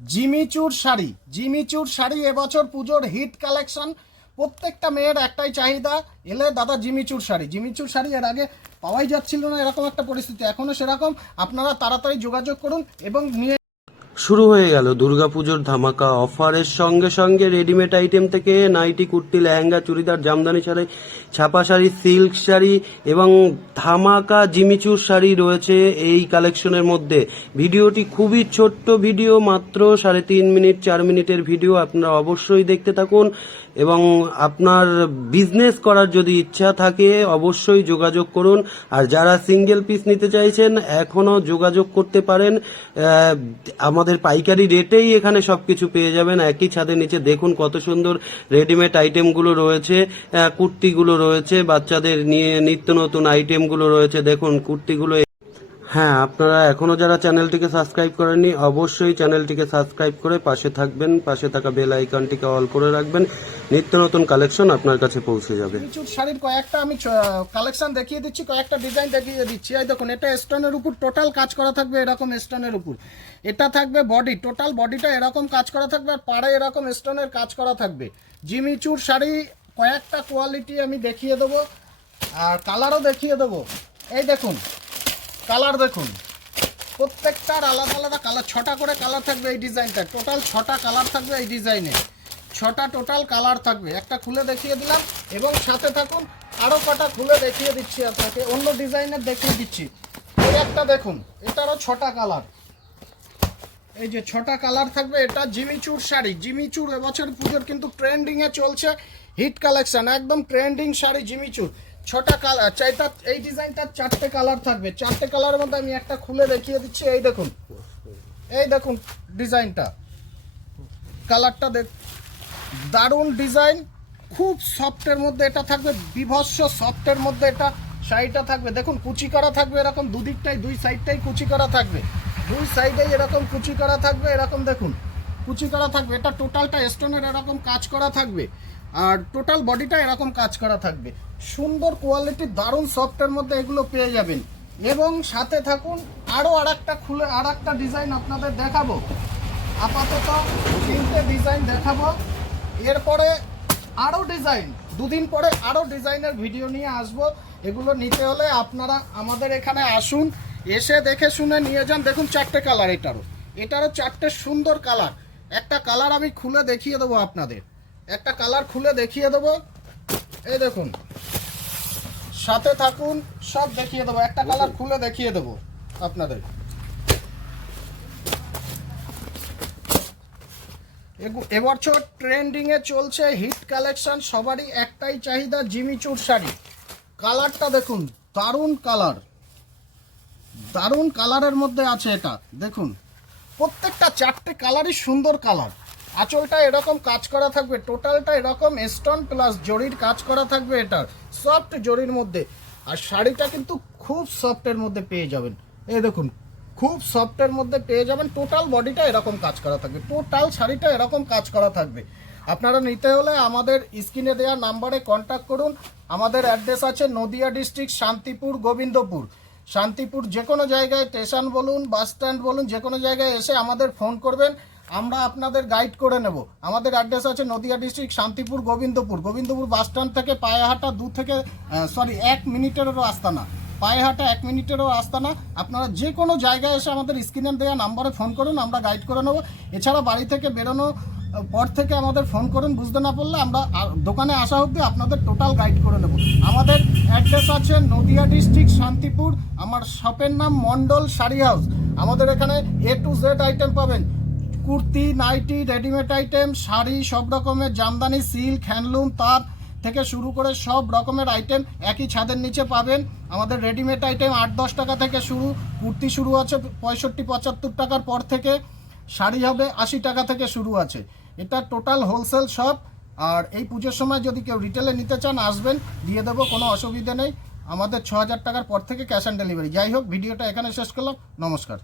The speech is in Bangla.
জিমিচুর শাড়ি। জিমিচুর শাড়ি এবছর পুজোর হিট কালেকশন প্রত্যেকটা মেয়ের একটাই চাহিদা, এলে দাদা জিমিচুর শাড়ি। জিমিচুর শাড়ি এর আগে পাওয়াই যাচ্ছিল না এরকম একটা পরিস্থিতি। এখনও সেরকম। আপনারা তাড়াতাড়ি যোগাযোগ করুন এবং নিয়ে শুরু হয়ে গেল দুর্গাপুজোর ধামাকা অফারের সঙ্গে সঙ্গে রেডিমেড আইটেম থেকে নাইটি, কুর্তি, লেহেঙ্গা, চুড়িদার, জামদানি শাড়ি, ছাপা শাড়ি সিল্ক শাড়ি এবং ধামাকা জিমিচুর শাড়ি রয়েছে এই কালেকশনের মধ্যে। ভিডিওটি খুবই ছোট্ট ভিডিও, মাত্র সাড়ে তিন মিনিট, চার মিনিটের ভিডিও। আপনারা অবশ্যই দেখতে থাকুন। এবং আপনার বিজনেস করার যদি ইচ্ছা থাকে, অবশ্যই যোগাযোগ করুন। আর যারা সিঙ্গেল পিস নিতে চাইছেন, এখনও যোগাযোগ করতে পারেন। আমাদের পাইকারি রেটেই এখানে সবকিছু পেয়ে যাবেন। একই ছাদের নিচে দেখুন কত সুন্দর রেডিমেড আইটেমগুলো রয়েছে। কুর্তিগুলো রয়েছে, বাচ্চাদের নিয়ে নিত্য নতুন আইটেমগুলো রয়েছে। দেখুন, কুর্তিগুলো হ্যাঁ আপনারা এখনও যারা চ্যানেলটিকে সাবস্ক্রাইব করেননি, অবশ্যই চ্যানেলটিকে সাবস্ক্রাইব করে পাশে থাকবেন, পাশে থাকা বেল আইকনটিকে অল করে রাখবেন, নিত্য নতুন কালেকশন আপনার কাছে পৌঁছে যাবে। জিমিচুর শাড়ির কয়েকটা আমি কালেকশন দেখিয়ে দিচ্ছি, কয়েকটা ডিজাইন দেখিয়ে দিচ্ছি। এই দেখুন, এটা স্টোনের উপর টোটাল কাজ করা থাকবে এরকম স্টোনের উপর। এটা থাকবে বডি, টোটাল বডিটা এরকম কাজ করা থাকবে আর পাড়ে এরকম স্টোনের কাজ করা থাকবে। জিমিচুর শাড়ি, কয়েকটা কোয়ালিটি আমি দেখিয়ে দেবো, আর কালারও দেখিয়ে দেবো। এই দেখুন কালার দেখুন। প্রত্যেকটার আলাদা আলাদা কালার, ছটা করে কালার থাকবে এই ডিজাইনটা টোটাল ছটা কালার থাকবে এই ডিজাইনে। ছটা টোটাল কালার থাকবে। একটা খুলে দেখিয়ে দিলাম এবং সাথে থাকুন আরও কটা খুলে দেখিয়ে দিচ্ছি আপনাকে। অন্য ডিজাইনের দেখিয়ে দিচ্ছি। এই একটা দেখুন, এটারও ছটা কালার। এই যে ছটা কালার থাকবে, এটা জিমিচুর শাড়ি। জিমিচুর এবছর পুজোর কিন্তু ট্রেন্ডিংয়ে চলছে। হিট কালেকশন, একদম ট্রেন্ডিং শাড়ি জিমিচুর। ছটা কালার চাইটা এই ডিজাইনটার চারটে কালার থাকবে। চারটে কালারের মধ্যে আমি একটা খুলে দেখিয়ে দিচ্ছি। এই দেখুন এই দেখুন ডিজাইনটা। কালারটা দেখ, দারুণ ডিজাইন। খুব সফটের মধ্যে এটা থাকবে, বিভৎস সফটের মধ্যে এটা শাড়িটা থাকবে। দেখুন, কুচি করা থাকবে এরকম দুদিকটাই, দুই সাইডটাই কুচি করা থাকবে। দুই সাইডেই এরকম কুচি করা থাকবে, এরকম দেখুন, কুচি করা থাকবে। এটা টোটালটা স্টোনের এরকম কাজ করা থাকবে। আর টোটাল বডিটা এরকম কাজ করা থাকবে। সুন্দর কোয়ালিটি দারুণ সফটের মধ্যে এগুলো পেয়ে যাবেন। এবং সাথে থাকুন আরও আর একটা খুলে আর একটা ডিজাইন আপনাদের দেখাবো। আপাতত তিনটে ডিজাইন দেখাবো। এরপরে আরও ডিজাইন দুদিন পরে আরও ডিজাইনের ভিডিও নিয়ে আসব। এগুলো নিতে হলে আপনারা আমাদের এখানে আসুন, এসে দেখে শুনে নিয়ে যান। দেখুন চারটে কালার এটারও। এটারও চারটে সুন্দর কালার একটা কালার আমি খুলে দেখিয়ে দেবো আপনাদের। একটা কালার খুলে দেখিয়ে দেবো। এই দেখুন। সাথে থাকুন সব দেখিয়ে দেবো। একটা কালার খুলে দেখিয়ে দেবো আপনাদের। এবছর ট্রেন্ডিংয়ে চলছে হিট কালেকশন সবারই একটাই চাহিদা জিমিচুর শাড়ি। কালারটা দেখুন দারুণ কালার। দারুণ কালারের মধ্যে আছে এটা। দেখুন প্রত্যেকটা চারটে কালারই সুন্দর কালার। আঁচলটা এরকম কাজ করা থাকবে, টোটালটা এরকম স্টোন প্লাস জরির কাজ করা থাকবে এটার সফট জরির মধ্যে। আর শাড়িটা কিন্তু খুব সফটের মধ্যে পেয়ে যাবেন। এই দেখুন, খুব সফটের মধ্যে পেয়ে যাবেন টোটাল বডিটা এরকম কাজ করা থাকবে টোটাল শাড়িটা এরকম কাজ করা থাকবে। আপনারা নিতে হলে আমাদের স্ক্রিনে দেওয়া নাম্বারে কন্ট্যাক্ট করুন, আমাদের অ্যাড্রেস আছে নদিয়া ডিস্ট্রিক্ট শান্তিপুর, গোবিন্দপুর। শান্তিপুর যে কোনো জায়গায় স্টেশন বলুন বাস স্ট্যান্ড বলুন যে কোনো জায়গায় এসে আমাদের ফোন করবেন। আমরা আপনাদের গাইড করে নেব। আমাদের অ্যাড্রেস আছে Nadia district Shantipur, Gobindapur. Gobindapur bus stand থেকে পায়েহাটা দু থেকে সরি এক মিনিটেরও রাস্তা না। পায়েহাটা এক মিনিটেরও রাস্তা না। আপনারা যে কোনো জায়গায় এসে আমাদের স্ক্রিনে দেওয়া নাম্বারে ফোন করুন, আমরা গাইড করে নেব। এছাড়া বাড়ি থেকে বেরোনো পর থেকে আমাদের ফোন করুন, বুঝতে না পারলে আমরা দোকানে আসা অবধি আপনাদের টোটাল গাইড করে নেব। আমাদের অ্যাড্রেস আছে নদিয়া ডিস্ট্রিক্ট শান্তিপুর। আমার শপের নাম মন্ডল শাড়ি হাউস আমাদের এখানে এ টু জেড আইটেম পাবেন। Kurti, nightie readymade item sari, সব রকমের জামদানি, সিল্ক, হ্যান্ডলুম তাঁত থেকে শুরু করে সব রকমের আইটেম একই ছাদের নিচে পাবেন। আমাদের রেডিমেড আইটেম আট দশ টাকা থেকে শুরু, কুর্তি শুরু আছে পঁয়ষট্টি, পঁচাত্তর টাকার পর থেকে, শাড়ি হবে আশি টাকা থেকে শুরু আছে। এটা টোটাল হোলসেল শপ আর এই পুজোর সময় যদি কেউ রিটেলে নিতে চান, আসবেন, দিয়ে দেবো, কোনো অসুবিধা নেই। আমাদের ছ হাজার টাকার পর থেকে ক্যাশ অন ডেলিভারি যাই হোক, ভিডিওটা এখানে শেষ করলাম। নমস্কার।